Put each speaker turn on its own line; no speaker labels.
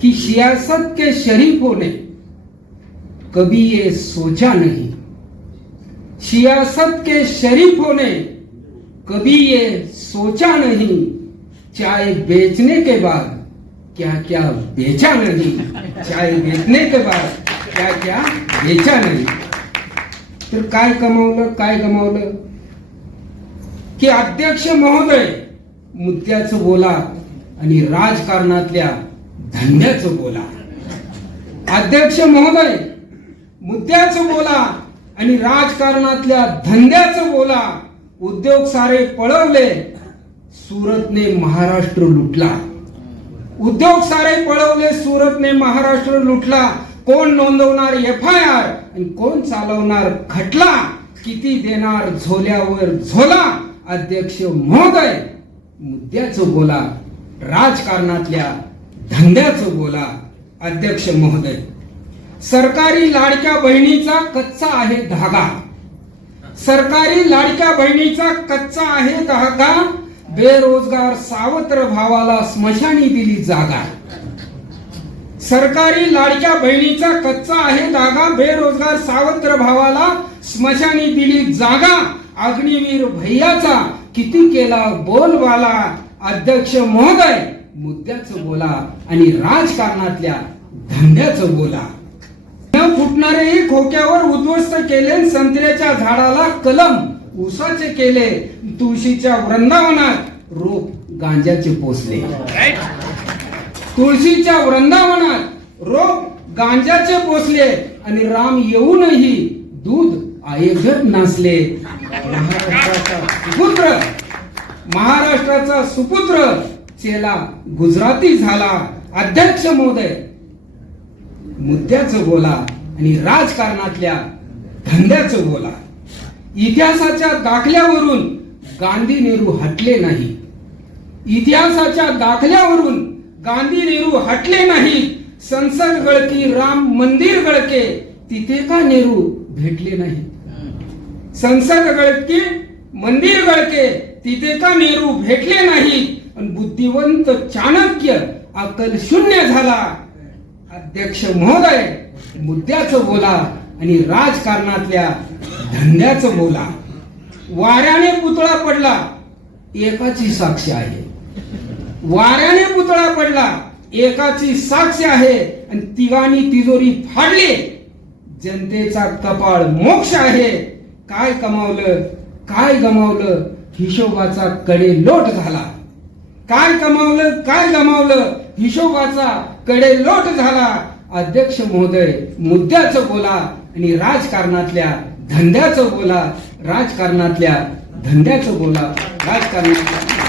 कि सियासत के शरीफों ने कभी ये सोचा नहीं। सियासत के शरीफों ने कभी ये सोचा नहीं चाय बेचने के बाद क्या क्या बेचा नहीं चाय बेचने के बाद क्या क्या बेचा नाही। तर काय कमावलं काय गमावलं की अध्यक्ष महोदय मुद्द्याचं बोला आणि राजकारणातल्या धंद्याचं बोला. अध्यक्ष महोदय मुद्द्याचं बोला आणि राजकारणातल्या धंद्याचं बोला. उद्योग सारे पळवले सुरतने महाराष्ट्र लुटला. उद्योग सारे पळवले सुरतने महाराष्ट्र लुटला. कोण नोंदवणार एफ आय आर आणि कोण चालवणार खटला? किती देणार झोल्यावर झोला? अध्यक्ष महोदय मुद्द्याचं बोला. राजकारणातल्या धंद्याचं बोला अध्यक्ष महोदय. सरकारी लाडक्या बहिणीचा कच्चा आहे धागा. सरकारी लाडक्या बहिणीचा कच्चा आहे धागा बेरोजगार सावत्र भावाला स्मशानी दिली जागा. सरकारी लाडक्या बहिणीचा कच्चा आहे धागा बेरोजगार सावत्र भावाला स्मशानी दिली जागा. अग्निवीर भैयाचा किती केला बोलवाला अध्यक्ष महोदय? मुद्द्याचं बोला आणि राजकारणातल्या धंद्याचं बोला. न फुटणारेही खोक्यावर उद्ध्वस्त केले संत्र्याच्या झाडाला कलम उसाचे केले. तुळशीच्या वृंदावनात रोप गांजाचे पोचले तुळशीच्या वृंदावनात रोप गांजाचे पोचले आणि राम येऊनही दूध आयघट नाचले महाराष्ट्राचा सुपुत्र महाराष्ट्राचा सुपुत्र चेला गुजराती झाला. अध्यक्ष महोदय मुद्द्याचं बोला आणि राजकारणातल्या धंद्याचं बोला. इतिहासाच्या दाखल्यावरून गांधी नेहरू हटले नाही. इतिहासाच्या दाखल्यावरून गांधी नेहरू हटले नाही. संसद गळकी राम मंदिर गळके तिथे का नेहरू भेटले नाही? संसद गळकी मंदिर गळके तिथे का नेहरू भेटले नाही? आणि बुद्धिवंत चाणक्य अकल शून्य झाला. अध्यक्ष महोदय मुद्द्याचं बोला आणि राजकारणातल्या धंद्याचं बोला. वाऱ्याने पुतळा पडला एकाची साक्ष आहे. वाऱ्याने पुतळा पडला एकाची साक्ष आहे. आणि तिघांनी तिजोरी फाडली. जनतेचा कपाळ मोक्ष आहे. काय कमावलं काय गमावलं हिशोबाचा कडे लोट झाला. काय कमावलं काय गमावलं? हिशोबाचा कडे लोट झाला. अध्यक्ष महोदय मुद्द्याचं बोला आणि राजकारणातल्या धंद्याचं बोला. राजकारणातल्या धंद्याचं बोला. राजकारणातल्या